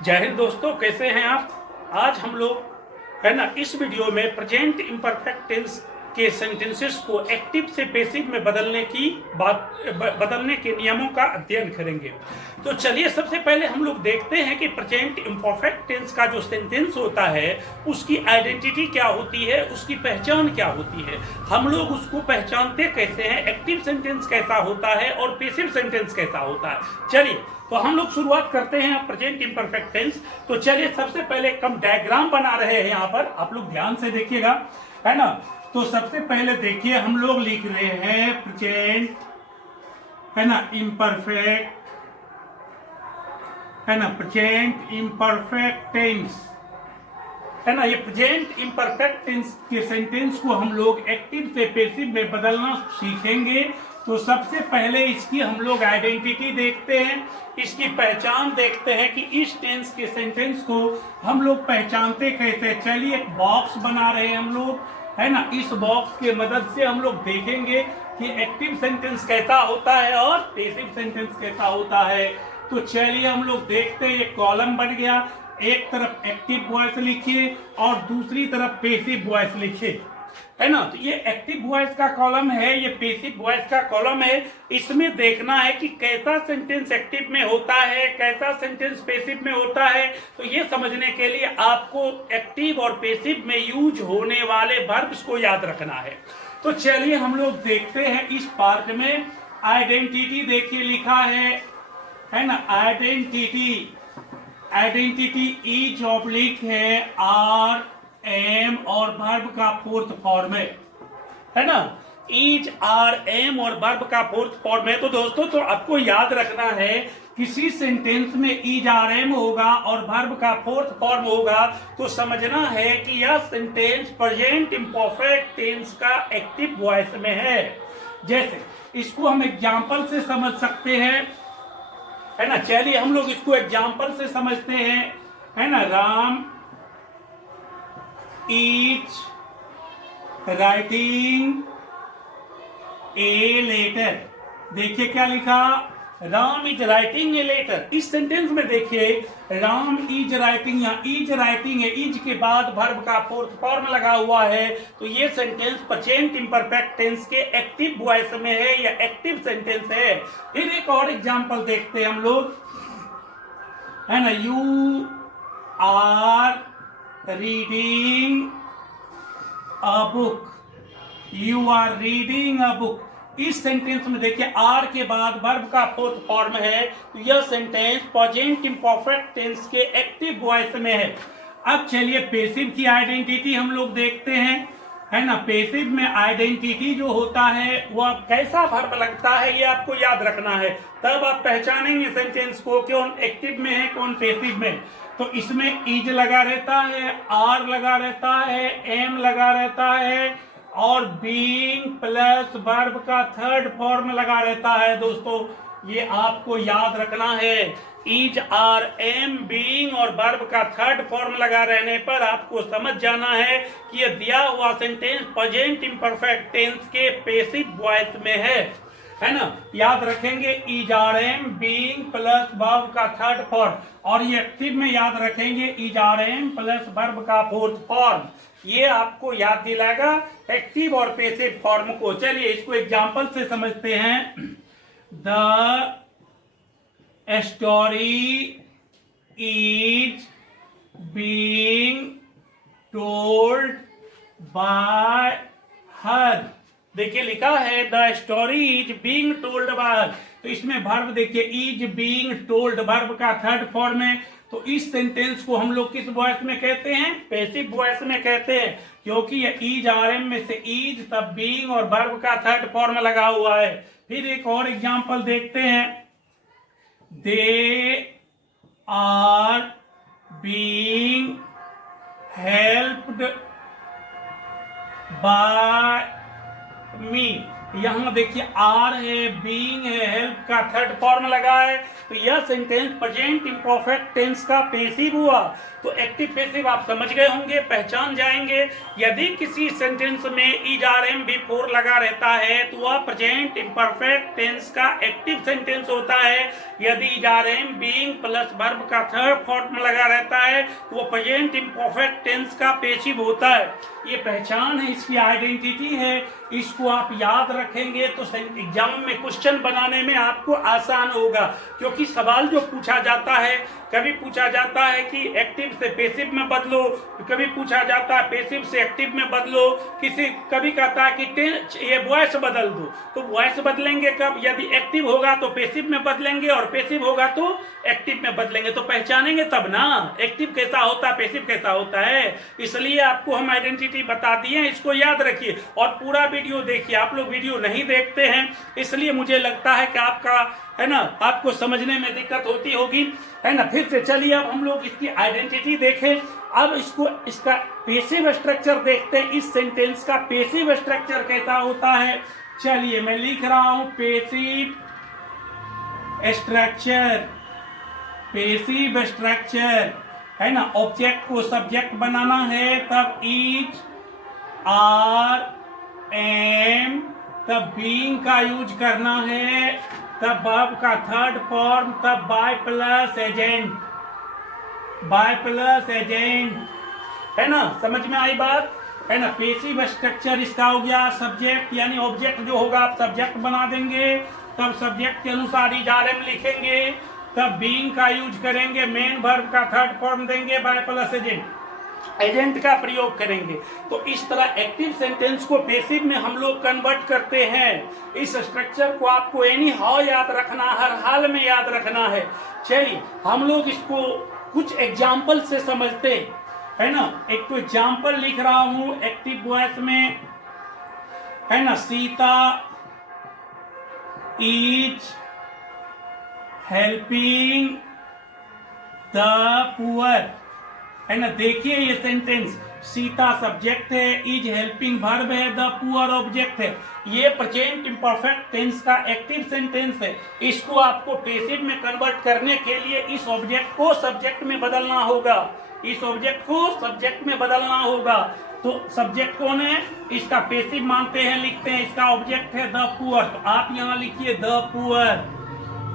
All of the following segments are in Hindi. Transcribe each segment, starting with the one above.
जय हिंद दोस्तों, कैसे हैं आप। आज हम लोग है ना इस वीडियो में प्रेजेंट इम्परफेक्ट टेंस के सेंटेंसेस को एक्टिव से पैसिव में बदलने के नियमों का अध्ययन करेंगे। तो चलिए सबसे पहले हम लोग देखते हैं कि प्रेजेंट इम्परफेक्ट टेंस का जो सेंटेंस होता है उसकी आइडेंटिटी क्या होती है, उसकी पहचान क्या होती है, हम लोग उसको पहचानते कैसे हैं, एक्टिव सेंटेंस कैसा होता है और पैसिव सेंटेंस कैसा होता है। चलिए तो हम लोग शुरुआत करते हैं प्रेजेंट इम्परफेक्ट टेंस। तो चलिए सबसे पहले हम डायग्राम बना रहे हैं, यहाँ पर आप लोग ध्यान से देखिएगा, है ना। तो सबसे पहले देखिए हम लोग लिख रहे हैं प्रेजेंट, है ना, इम्परफेक्ट, है ना, प्रेजेंट इम्परफेक्ट टेंस, है ना। ये प्रेजेंट इम्परफेक्ट टेंस के सेंटेंस को हम लोग एक्टिव से पैसिव में बदलना सीखेंगे। तो सबसे पहले इसकी हम लोग आइडेंटिटी देखते हैं, इसकी पहचान देखते हैं कि इस टेंस के सेंटेंस को हम लोग पहचानते कैसे। चलिए एक बॉक्स बना रहे हैं हम लोग, है ना। इस बॉक्स के मदद से हम लोग देखेंगे कि एक्टिव सेंटेंस कैसा होता है और पैसिव सेंटेंस कैसा होता है। तो चलिए हम लोग देखते हैं, एक कॉलम बन गया, एक तरफ एक्टिव वॉइस लिखिए और दूसरी तरफ पैसिव वॉइस लिखिए, है ना। तो ये एक्टिव वॉइस का कॉलम है, ये पैसिव वॉइस का कॉलम है। इसमें देखना है कि कैसा सेंटेंस एक्टिव में होता है, कैसा सेंटेंस पैसिव में होता है। तो ये समझने के लिए आपको एक्टिव और पैसिव में यूज होने वाले वर्ब्स को याद रखना है। तो चलिए हम लोग देखते हैं इस पार्ट में आइडेंटिटी देखिए लिखा है ना। आइडेंटिटी, आइडेंटिटी इज ऑब्लिक है, आर एम और वर्ब का फोर्थ फॉर्म है ना। इज आर एम और वर्ब का फोर्थ फॉर्म है। तो दोस्तों तो आपको याद रखना है, किसी सेंटेंस में इज आर एम होगा और वर्ब का फोर्थ फॉर्म होगा तो समझना है कि यह सेंटेंस प्रेजेंट इम्परफेक्ट टेंस का एक्टिव वॉइस में है। जैसे इसको हम एग्जाम्पल से समझ सकते हैं, है ना। चलिए हम लोग इसको एग्जाम्पल से समझते हैं, है ना। Ram is writing a letter. देखिए क्या लिखा, Ram is writing a letter. इस सेंटेंस में देखिए राम इज राइटिंग, या इज राइटिंग है, इज के बाद वर्ब का फोर्थ फॉर्म लगा हुआ है। तो ये सेंटेंस प्रेजेंट इम्परफेक्ट टेंस के एक्टिव वॉइस में है या एक्टिव सेंटेंस है। फिर एक और एग्जांपल देखते हैं हम लोग, है ना। You are reading a book, you are reading a book. इस सेंटेंस में देखिए आर के बाद वर्ब का फोर्थ फॉर्म है, तो यह सेंटेंस प्रेजेंट इम्परफेक्ट टेंस के एक्टिव वॉइस में है। अब चलिए पैसिव की आइडेंटिटी हम लोग देखते हैं, है ना। पैसिव में आइडेंटिटी जो होता है वह कैसा वर्ब लगता है ये आपको याद रखना है, तब आप पहचानेंगे सेंटेंस को कौन एक्टिव में है कौन पैसिव में। तो इसमें इज लगा रहता है, आर लगा रहता है, एम लगा रहता है और बीइंग प्लस वर्ब का थर्ड फॉर्म लगा रहता है। दोस्तों ये आपको याद रखना है, इज आर एम बीइंग और वर्ब का थर्ड फॉर्म लगा रहने पर आपको समझ जाना है कि यह दिया हुआ सेंटेंस प्रेजेंट इम्परफेक्ट टेंस के पैसिव वॉइस में है ना। याद रखेंगे is are am being plus verb का थर्ड फॉर्म, और ये एक्टिव में याद रखेंगे is are am plus verb का फोर्थ फॉर्म। ये आपको याद दिलाएगा एक्टिव और पैसिव फॉर्म को। चलिए इसको एग्जांपल से समझते हैं। The story is being told by हर। देखिए लिखा है the story is being told by. तो इसमें वर्ब देखिए इज बीइंग टोल्ड, वर्ब का थर्ड फॉर्म है। तो इस सेंटेंस को हम लोग किस वॉइस में कहते हैं, पैसिव वॉइस में कहते हैं, क्योंकि ये इज आर एम में से इज तब बीइंग और वर्ब का थर्ड फॉर्म लगा हुआ है। फिर एक और एग्जांपल देखते हैं, they are being helped by me. यहाँ देखिए आर है, बीइंग है, हेल्प का थर्ड फॉर्म लगा है, तो यह सेंटेंस प्रेजेंट इम्परफेक्ट टेंस का पेसिव हुआ। तो एक्टिव पेसिव आप समझ गए होंगे, पहचान जाएंगे। यदि किसी सेंटेंस में इज आर एम बिफोर लगा रहता है तो वह प्रेजेंट इम्परफेक्ट टेंस का एक्टिव सेंटेंस होता है। यदि is are am being plus verb का थर्ड फॉर्म लगा रहता है तो वह प्रेजेंट इम्परफेक्ट टेंस का पेसिव होता है। ये पहचान है, इसकी आइडेंटिटी है। इसको आप याद रखेंगे तो एग्जाम में क्वेश्चन बनाने में आपको आसान होगा, क्योंकि सवाल जो पूछा जाता है, कभी पूछा जाता है कि एक्टिव से पेसिव में बदलो, कभी पूछा जाता है पेसिव से एक्टिव में बदलो, कभी कहता है कि ये वॉइस बदल दो। तो वॉइस बदलेंगे कब? यदि एक्टिव होगा तो पेसिव में बदलेंगे और पेसिव होगा तो एक्टिव में बदलेंगे। तो पहचानेंगे तब ना एक्टिव कैसा होता है, पेसिव कैसा होता है। इसलिए आपको हम आइडेंटिटी बता दिए, इसको याद रखिए और पूरा वीडियो देखिए। आप लोग वीडियो नहीं देखते हैं, इसलिए मुझे लगता है कि आपका है ना, आपको समझने में दिक्कत होती होगी, है ना। फिर से चलिए अब हम लोग इसकी आइडेंटिटी देखें। अब इसका पेसिव स्ट्रक्चर देखते हैं। इस सेंटेंस का पेसिव स्ट्रक्चर कैसा होता है? चलिए मैं लिख रहा हूं पेसिव स्ट्रक्चर। पेसिव स्ट्रक्चर है ना, ऑब्जेक्ट को सब्जेक्ट बनाना है तब इज आर एम, तब बीइंग का यूज करना है, तब वर्ब का थर्ड फॉर्म, तब by plus agent. By plus agent है ना, समझ में आई बात है ना। पेसिव स्ट्रक्चर इसका हो गया सब्जेक्ट, यानी ऑब्जेक्ट जो होगा आप सब्जेक्ट बना देंगे, तब सब्जेक्ट के अनुसार इज आर एम लिखेंगे, तब बीइंग का यूज करेंगे, मेन वर्ब का थर्ड फॉर्म देंगे, बाय प्लस एजेंट का प्रयोग करेंगे। तो इस तरह एक्टिव सेंटेंस को पेसिव में हम लोग कन्वर्ट करते हैं। इस स्ट्रक्चर को आपको एनी हाउ याद रखना, हर हाल में याद रखना है। चलिए हम लोग इसको कुछ एग्जाम्पल से समझते है ना। एक तो एग्जाम्पल लिख रहा हूं एक्टिव वॉइस में, है ना। Sita is helping the poor, है ना। देखिए ये सेंटेंस, सीता सब्जेक्ट है, इज हेल्पिंग वर्ब है, द पुअर ऑब्जेक्ट है। ये प्रेजेंट इम्परफेक्ट टेंस का एक्टिव सेंटेंस है। इसको आपको पेसिव में कन्वर्ट करने के लिए इस ऑब्जेक्ट को सब्जेक्ट में बदलना होगा। इस ऑब्जेक्ट को सब्जेक्ट में बदलना होगा। तो सब्जेक्ट कौन है? इसका पेसिव मानते हैं, लिखते हैं, इसका ऑब्जेक्ट है द पुअर। तो आप यहाँ लिखिए द पुअर।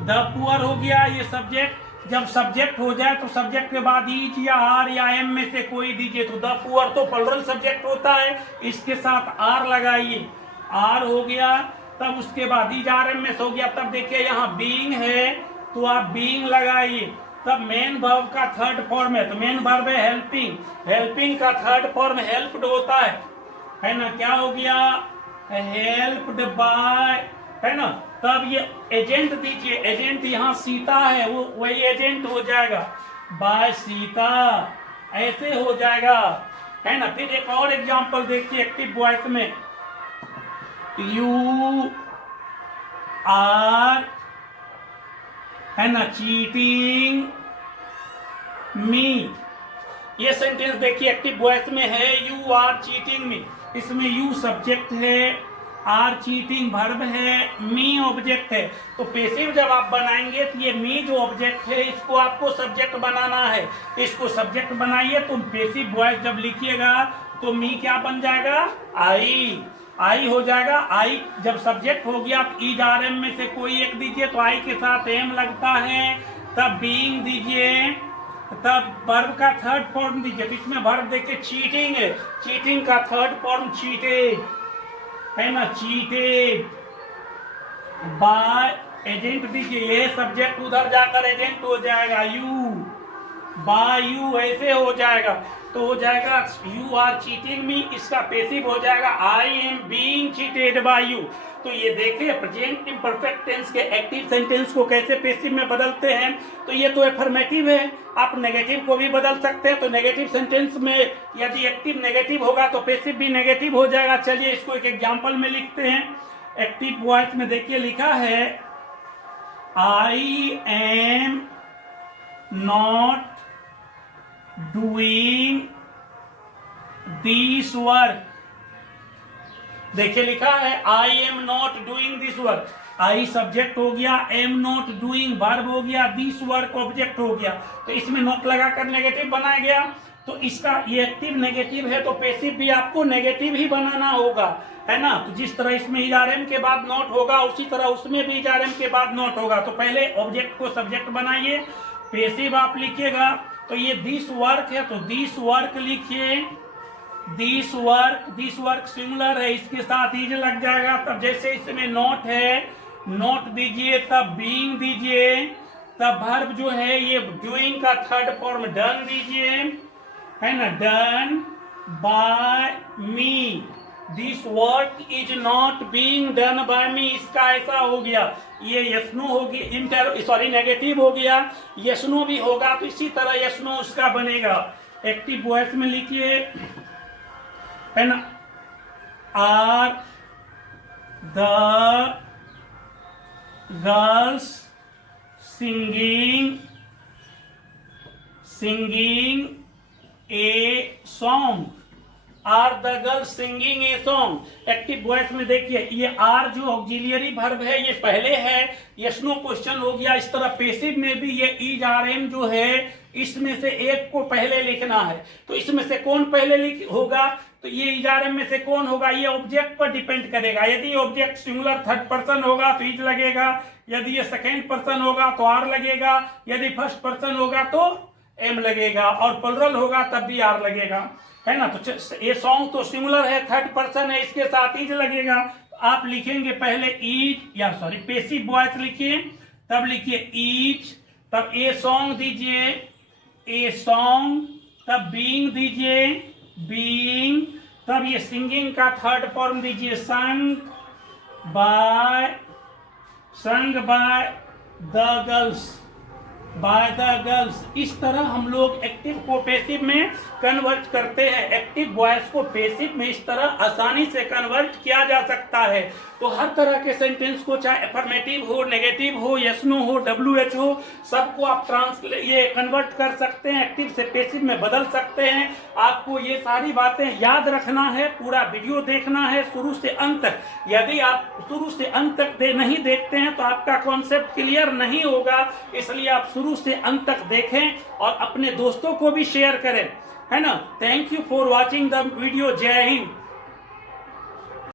द पुअर हो गया ये सब्जेक्ट। जब सब्जेक्ट हो जाए तो सब्जेक्ट के बाद इज या आर या एम में से कोई दीजिए। तो द पुअर तो प्लुरल सब्जेक्ट होता है, इसके साथ आर लगाइए, आर हो गया। तब उसके बाद इज आर एम में से हो गया। तब देखिए यहाँ बीइंग है तो आप बीइंग लगाइए। तब मेन वर्ब का थर्ड फॉर्म है, तो मेन वर्ब है हेल्पिंग, हेल्पिंग का थर्ड फॉर्म हेल्प्ड होता है ना। क्या हो गया? हेल्प्ड बाय, है ना। तब ये एजेंट दीजिए, एजेंट यहाँ सीता है, वो वही एजेंट हो जाएगा, बाय सीता, ऐसे हो जाएगा, है ना। फिर एक और एग्जांपल देखिए एक्टिव वॉइस में, यू आर, है ना, चीटिंग मी। ये सेंटेंस देखिए एक्टिव वॉइस में है, यू आर चीटिंग मी। इसमें यू सब्जेक्ट है, आर चीटिंग वर्ब है, मी ऑब्जेक्ट है। तो पेसिव जब आप बनाएंगे तो ये मी जो ऑब्जेक्ट है इसको आपको सब्जेक्ट बनाना है। इसको सब्जेक्ट बनाइए तो पेसिव वॉइस जब लिखिएगा तो मी क्या बन जाएगा? आई, आई हो जाएगा। आई जब सब्जेक्ट हो गया तो इज आर एम में से कोई एक दीजिए, तो आई के साथ एम लगता है, तब बीइंग दीजिए, तब वर्ब का थर्ड फॉर्म दीजिए। इसमें वर्ब देखिए चीटिंग है, चीटिंग का थर्ड फॉर्म चीटेड, है ना, चीटेड बाय एजेंट दीजिए। ये सब्जेक्ट उधर जाकर एजेंट हो जाएगा, यू बाय यू, ऐसे हो जाएगा। तो हो जाएगा यू आर चीटिंग मी, इसका पेसिव हो जाएगा I am being cheated by you. तो ये देखिए प्रेजेंट इम्परफेक्ट टेंस के एक्टिव सेंटेंस को कैसे पेसिव में बदलते हैं। तो ये तो एफर्मेटिव है, आप नेगेटिव को भी बदल सकते हैं। तो नेगेटिव सेंटेंस में यदि एक्टिव नेगेटिव होगा तो पेसिव भी नेगेटिव हो जाएगा। चलिए इसको एक एग्जांपल में लिखते हैं। एक्टिव वॉइस में देखिए लिखा है, I am not doing this work, देखिए लिखा है I am not doing this work, I subject हो गया, एम नॉट डूइंग वर्ब हो गया, दिस वर्क ऑब्जेक्ट हो गया। तो इसमें नोट लगाकर नेगेटिव बनाया गया। तो इसका ये एक्टिव नेगेटिव है तो पैसिव भी आपको नेगेटिव ही बनाना होगा, है ना। तो जिस तरह इसमें इजारेम के बाद नोट होगा उसी तरह उसमें भी इजारेम के बाद नोट होगा। तो पहले ऑब्जेक्ट को सब्जेक्ट बनाइए, पैसिव आप लिखिएगा। तो ये दिस वर्क है तो दिस वर्क लिखिए, दिस वर्क सिंगुलर है, इसके साथ इज लग जाएगा। तब जैसे इसमें नोट है, नोट दीजिए, तब बीइंग दीजिए, तब वर्ब जो है ये डूइंग का थर्ड फॉर्म डन दीजिए, है ना, done by me, this work is not being done by me, इसका ऐसा हो गया। ये यशनो होगी, नेगेटिव हो गया, यशनो भी होगा तो इसी तरह यशनो उसका बनेगा। एक्टिव वॉइस में लिखिए, है ना, are the girls singing a song, are the girls singing a song. Active voice में देखिए ये आर जो ऑक्सिलियरी वर्ब है ये पहले है, यशनो क्वेश्चन हो गया। इस तरह पैसिव में भी ये इज आर एम जो है इसमें से एक को पहले लिखना है। तो इसमें से कौन पहले होगा, तो ये इज आर एम में से कौन होगा, ये ऑब्जेक्ट पर डिपेंड करेगा। यदि ऑब्जेक्ट सिंगुलर थर्ड पर्सन होगा तो इज लगेगा, यदि ये सेकेंड पर्सन होगा तो आर लगेगा, यदि फर्स्ट पर्सन होगा तो एम लगेगा, और प्लुरल होगा तब भी आर लगेगा, है ना। तो ये सॉन्ग तो सिंगुलर है, थर्ड पर्सन है, इसके साथ इज लगेगा। आप लिखेंगे पहले ईच पैसिव वॉइस लिखिए, तब लिखिए ईच, तब ए सॉन्ग दीजिए, ए सॉन्ग, तब बीइंग दीजिए, बीइंग, तब ये सिंगिंग का थर्ड फॉर्म दीजिए, संग बाय द गर्ल्स। इस तरह हम लोग एक्टिव को पैसिव में कन्वर्ट करते हैं। एक्टिव वॉइस को पैसिव में इस तरह आसानी से कन्वर्ट किया जा सकता है। तो हर तरह के सेंटेंस को, चाहे अफर्मेटिव हो, नेगेटिव हो, यस नो हो, WH हो, सबको आप ये कन्वर्ट कर सकते हैं, एक्टिव से पैसिव में बदल सकते हैं। आपको ये सारी बातें याद रखना है, पूरा वीडियो देखना है शुरू से अंत तक। यदि आप शुरू से अंत तक नहीं देखते हैं तो आपका कॉन्सेप्ट क्लियर नहीं होगा, इसलिए आप शुरू से अंत तक देखें और अपने दोस्तों को भी शेयर करें, है ना। Thank you for watching the video. जय हिंद।